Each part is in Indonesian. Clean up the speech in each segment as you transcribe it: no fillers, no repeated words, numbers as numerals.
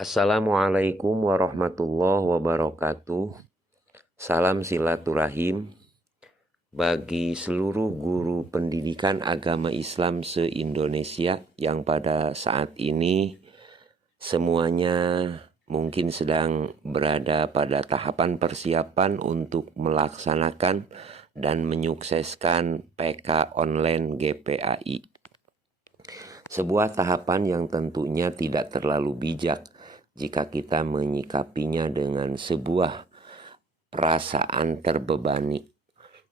Assalamualaikum warahmatullahi wabarakatuh. Salam silaturahim bagi seluruh guru pendidikan agama Islam se-Indonesia yang pada saat ini semuanya mungkin sedang berada pada tahapan persiapan untuk melaksanakan dan menyukseskan PK online GPAI. Sebuah tahapan yang tentunya tidak terlalu bijak jika kita menyikapinya dengan sebuah perasaan terbebani.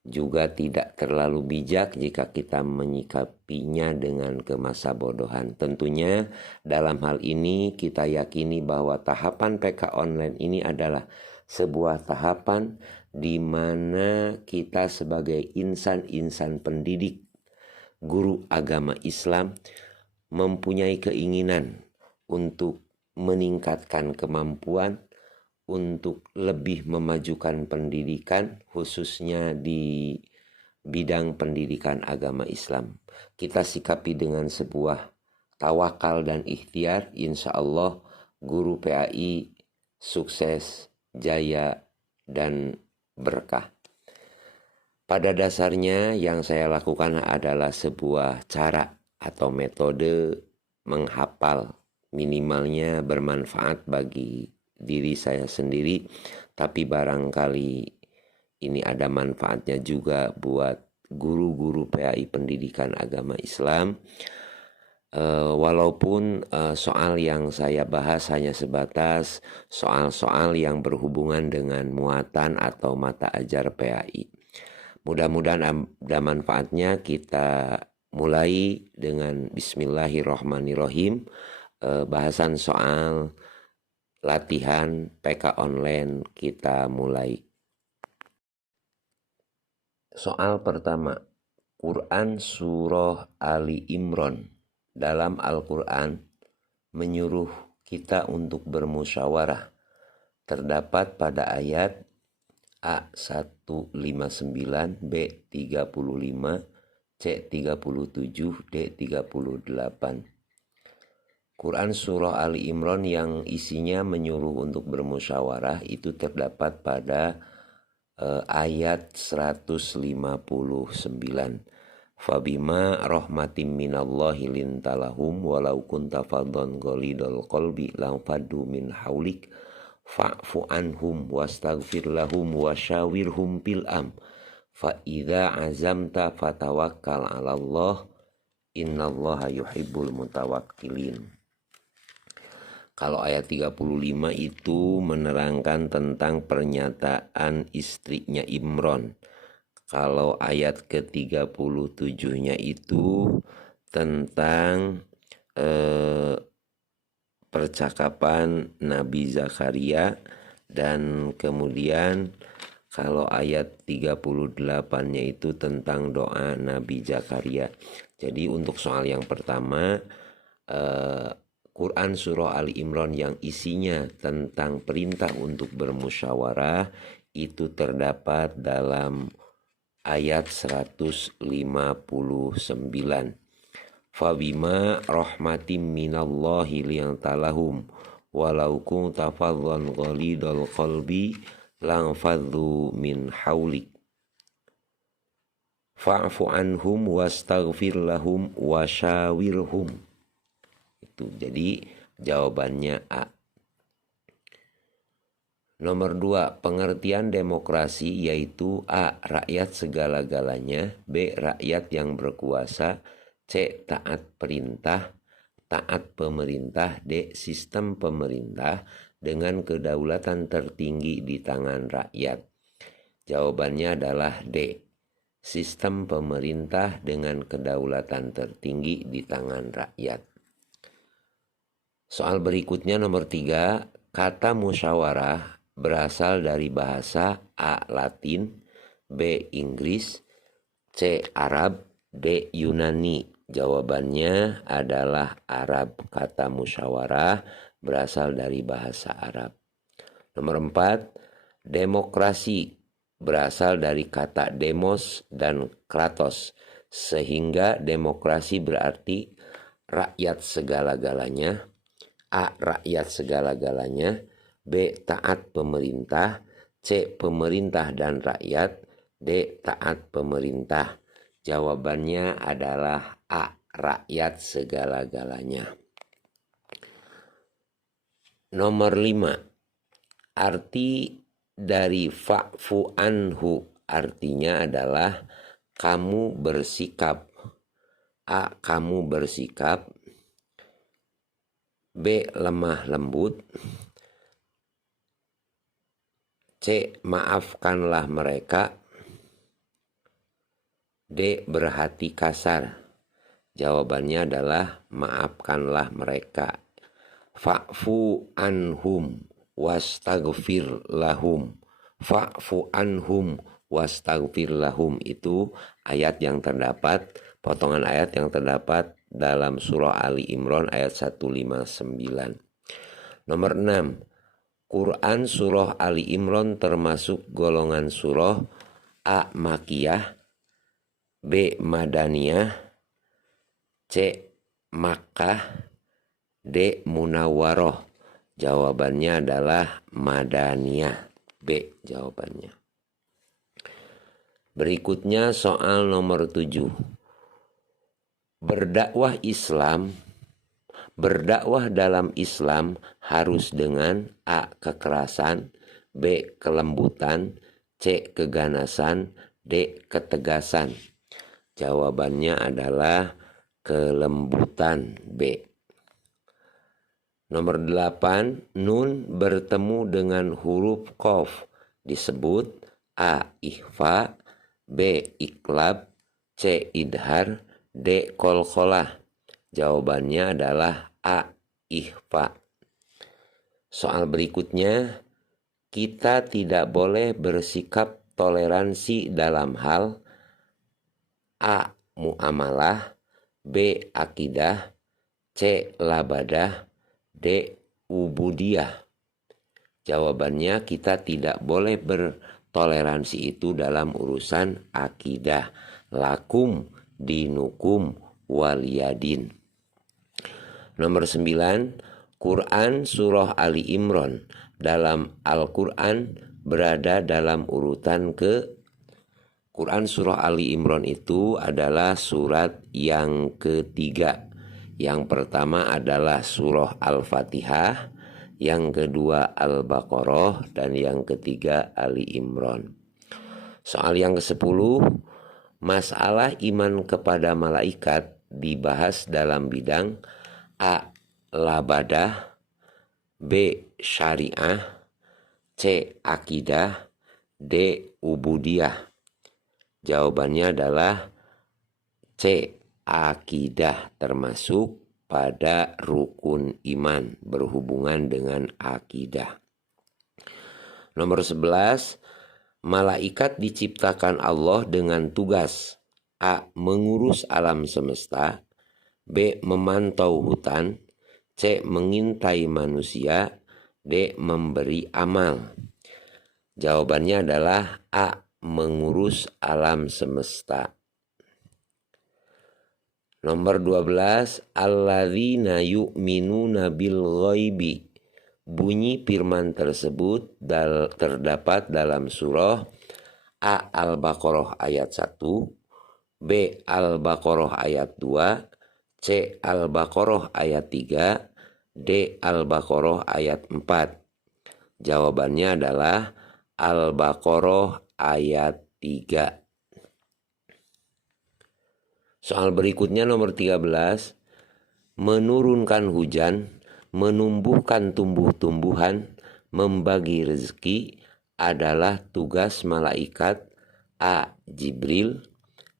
Juga tidak terlalu bijak jika kita menyikapinya dengan kemasabodohan. Tentunya dalam hal ini kita yakini bahwa tahapan PK online ini adalah sebuah tahapan di mana kita sebagai insan-insan pendidik, guru agama Islam mempunyai keinginan untuk meningkatkan kemampuan untuk lebih memajukan pendidikan, khususnya di bidang pendidikan agama Islam. Kita sikapi dengan sebuah tawakal dan ikhtiar. Insya Allah guru PAI sukses, jaya, dan berkah. Pada dasarnya yang saya lakukan adalah sebuah cara atau metode menghafal, minimalnya bermanfaat bagi diri saya sendiri, tapi barangkali ini ada manfaatnya juga buat guru-guru PAI pendidikan agama Islam. Walaupun soal yang saya bahas hanya sebatas soal-soal yang berhubungan dengan muatan atau mata ajar PAI. Mudah-mudahan ada manfaatnya. Kita mulai dengan Bismillahirrahmanirrahim. Bahasan soal latihan PK online kita mulai. Soal pertama, Quran Surah Ali Imran dalam Al-Quran menyuruh kita untuk bermusyawarah. Terdapat pada ayat A159, B35, C37, D38. Quran Surah Ali Imran yang isinya menyuruh untuk bermusyawarah itu terdapat pada ayat 159. Fabima rahmatim minallahi lintalahum walau kunta faddan ghalidal qalbi lam faddu min haulik fa'fu anhum wastaghfir lahum wasyawirhum fil fa idza azamta fatawakkal 'alallah innallaha yuhibbul mutawakkilin. Kalau ayat 35 itu menerangkan tentang pernyataan istrinya Imran. Kalau ayat ke-37-nya itu tentang percakapan Nabi Zakaria, dan kemudian kalau ayat 38-nya itu tentang doa Nabi Zakaria. Jadi untuk soal yang pertama, Quran Surah Ali Imran yang isinya tentang perintah untuk bermusyawarah itu terdapat dalam ayat 159. Fabima rahmatim minallahi liyantalahum walau kunta faddan ghalidal qalbi lang faddu min haulik fa'fu anhum wastaghfir lahum wasyawirhum. Itu jadi jawabannya A. Nomor 2, pengertian demokrasi yaitu A. rakyat segala-galanya, B. rakyat yang berkuasa, C. taat perintah, taat pemerintah, D. sistem pemerintah dengan kedaulatan tertinggi di tangan rakyat. Jawabannya adalah D. sistem pemerintah dengan kedaulatan tertinggi di tangan rakyat. Soal berikutnya nomor 3, kata musyawarah berasal dari bahasa A. Latin, B. Inggris, C. Arab, D. Yunani. Jawabannya adalah Arab. Kata musyawarah berasal dari bahasa Arab. Nomor 4, demokrasi berasal dari kata demos dan kratos, sehingga demokrasi berarti rakyat segala-galanya. A. Rakyat segala-galanya. B. Taat pemerintah. C. Pemerintah dan rakyat. D. Taat pemerintah. Jawabannya adalah A. Rakyat segala-galanya. Nomor 5. Arti dari fa'fu anhu artinya adalah kamu bersikap. A. Kamu bersikap. B. Lemah lembut. C. Maafkanlah mereka. D. Berhati kasar. Jawabannya adalah maafkanlah mereka. Fa'fu anhum wastaghfir lahum. Fa'fu anhum wastaghfir lahum itu ayat yang terdapat, potongan ayat yang terdapat dalam surah Ali Imran ayat 159. Nomor 6. Quran surah Ali Imran termasuk golongan surah A. Makiyah, B. Madaniyah, C. Makkah, D. Munawwaroh. Jawabannya adalah Madaniyah. B jawabannya. Berikutnya soal nomor 7. Berdakwah dalam Islam harus dengan A. Kekerasan, B. Kelembutan, C. Keganasan, D. Ketegasan. Jawabannya adalah kelembutan, B. Nomor 8. Nun bertemu dengan huruf qaf disebut A. Ikhfa, B. Iklab, C. Idhar, D. Qalqalah. Jawabannya adalah A. Ikhfa. Soal berikutnya, kita tidak boleh bersikap toleransi dalam hal A. Muamalah, B. Akidah, C. Labadah, D. Ubudiyah. Jawabannya kita tidak boleh bertoleransi itu dalam urusan akidah. Lakum dinukum waliyadin. Nomor 9. Quran surah Ali Imran dalam Al-Quran berada dalam urutan ke. Quran surah Ali Imran itu adalah surat yang ketiga. Yang pertama adalah surah Al-Fatihah, yang kedua Al-Baqarah, dan yang ketiga Ali Imran. Soal yang ke-10, masalah iman kepada malaikat dibahas dalam bidang A. Labadah, B. Syariah, C. Akidah, D. Ubudiyah. Jawabannya adalah C. Akidah, termasuk pada rukun iman berhubungan dengan akidah. Nomor 11. Malaikat diciptakan Allah dengan tugas A. Mengurus alam semesta, B. Memantau hutan, C. Mengintai manusia, D. Memberi amal. Jawabannya adalah A. Mengurus alam semesta. Nomor 12. Alladzina yu'minuna bil ghaibi. Bunyi firman tersebut terdapat dalam surah A. Al-Baqarah ayat 1, B. Al-Baqarah ayat 2, C. Al-Baqarah ayat 3, D. Al-Baqarah ayat 4. Jawabannya adalah Al-Baqarah ayat 3. Soal berikutnya nomor 13. Menurunkan hujan, menumbuhkan tumbuh-tumbuhan, membagi rezeki adalah tugas malaikat A. Jibril,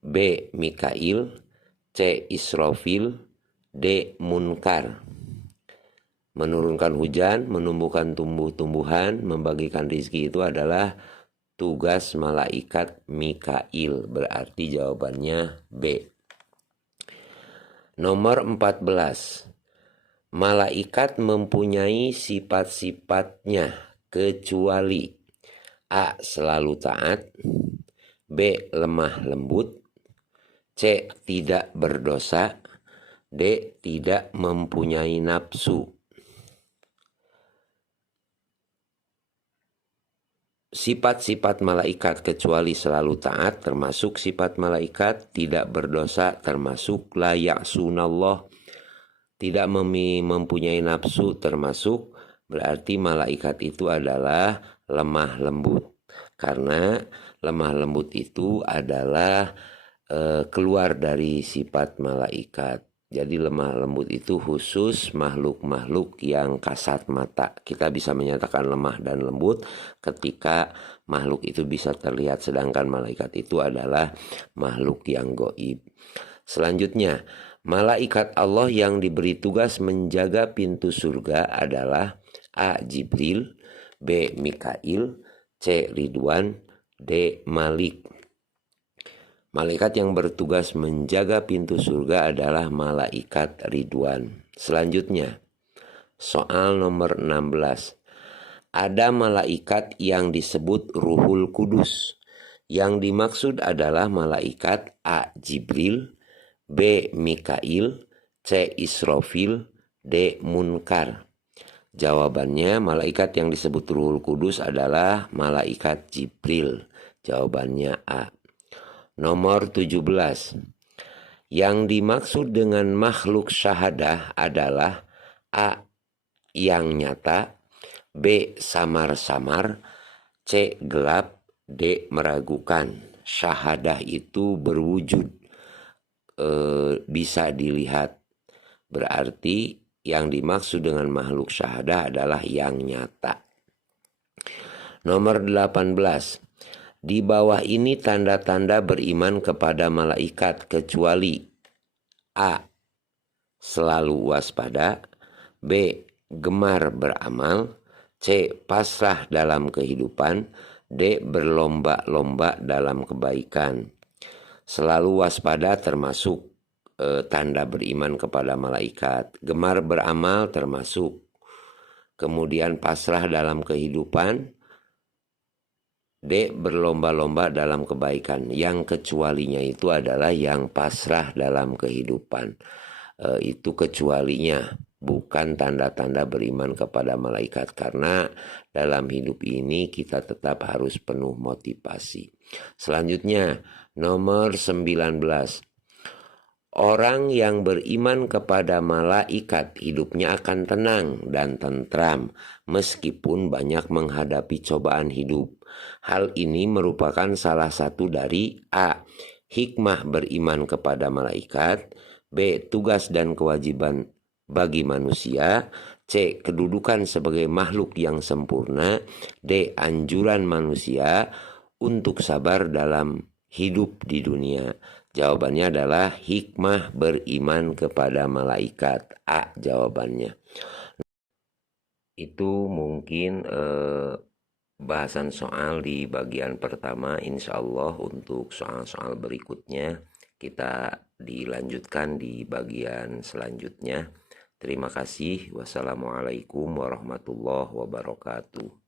B. Mikail, C. Israfil, D. Munkar. Menurunkan hujan, menumbuhkan tumbuh-tumbuhan, membagikan rezeki itu adalah tugas malaikat Mikail. Berarti jawabannya B. Nomor 14. Malaikat mempunyai sifat-sifatnya kecuali A. Selalu taat, B. Lemah lembut, C. Tidak berdosa, D. Tidak mempunyai nafsu. sifat-sifat malaikat kecuali selalu taat, termasuk sifat malaikat tidak berdosa, termasuk la ya'sunallah, tidak mempunyai nafsu, termasuk berarti malaikat itu adalah lemah lembut. Karena lemah lembut itu adalah keluar dari sifat malaikat. Jadi lemah lembut itu khusus makhluk-makhluk yang kasat mata. Kita bisa menyatakan lemah dan lembut ketika makhluk itu bisa terlihat, sedangkan malaikat itu adalah makhluk yang goib. Selanjutnya, malaikat Allah yang diberi tugas menjaga pintu surga adalah A. Jibril, B. Mikail, C. Ridwan, D. Malik. Malaikat yang bertugas menjaga pintu surga adalah malaikat Ridwan. Selanjutnya, soal nomor 16. Ada malaikat yang disebut Ruhul Kudus. Yang dimaksud adalah malaikat A. Jibril, B. Mikail, C. Israfil, D. Munkar. Jawabannya, malaikat yang disebut Ruhul Kudus adalah malaikat Jibril. Jawabannya A. Nomor 17. Yang dimaksud dengan makhluk syahadah adalah A. Yang nyata, B. Samar-samar, C. Gelap, D. Meragukan. Syahadah itu berwujud, bisa dilihat. Berarti yang dimaksud dengan makhluk syahadah adalah yang nyata. Nomor 18. Di bawah ini tanda-tanda beriman kepada malaikat kecuali A. Selalu waspada, B. Gemar beramal, C. Pasrah dalam kehidupan, D. Berlomba-lomba dalam kebaikan. Selalu waspada termasuk tanda beriman kepada malaikat. Gemar beramal termasuk. Kemudian pasrah dalam kehidupan, D. Berlomba-lomba dalam kebaikan. Yang kecualinya itu adalah yang pasrah dalam kehidupan. Itu kecualinya, bukan tanda-tanda beriman kepada malaikat. Karena dalam hidup ini kita tetap harus penuh motivasi. Selanjutnya, nomor 19. Orang yang beriman kepada malaikat hidupnya akan tenang dan tentram meskipun banyak menghadapi cobaan hidup. Hal ini merupakan salah satu dari A. Hikmah beriman kepada malaikat, B. Tugas dan kewajiban bagi manusia, C. Kedudukan sebagai makhluk yang sempurna, D. Anjuran manusia untuk sabar dalam hidup di dunia. Jawabannya adalah hikmah beriman kepada malaikat. A jawabannya. Itu mungkin bahasan soal di bagian pertama. Insya Allah untuk soal-soal berikutnya kita dilanjutkan di bagian selanjutnya. Terima kasih. Wassalamualaikum warahmatullahi wabarakatuh.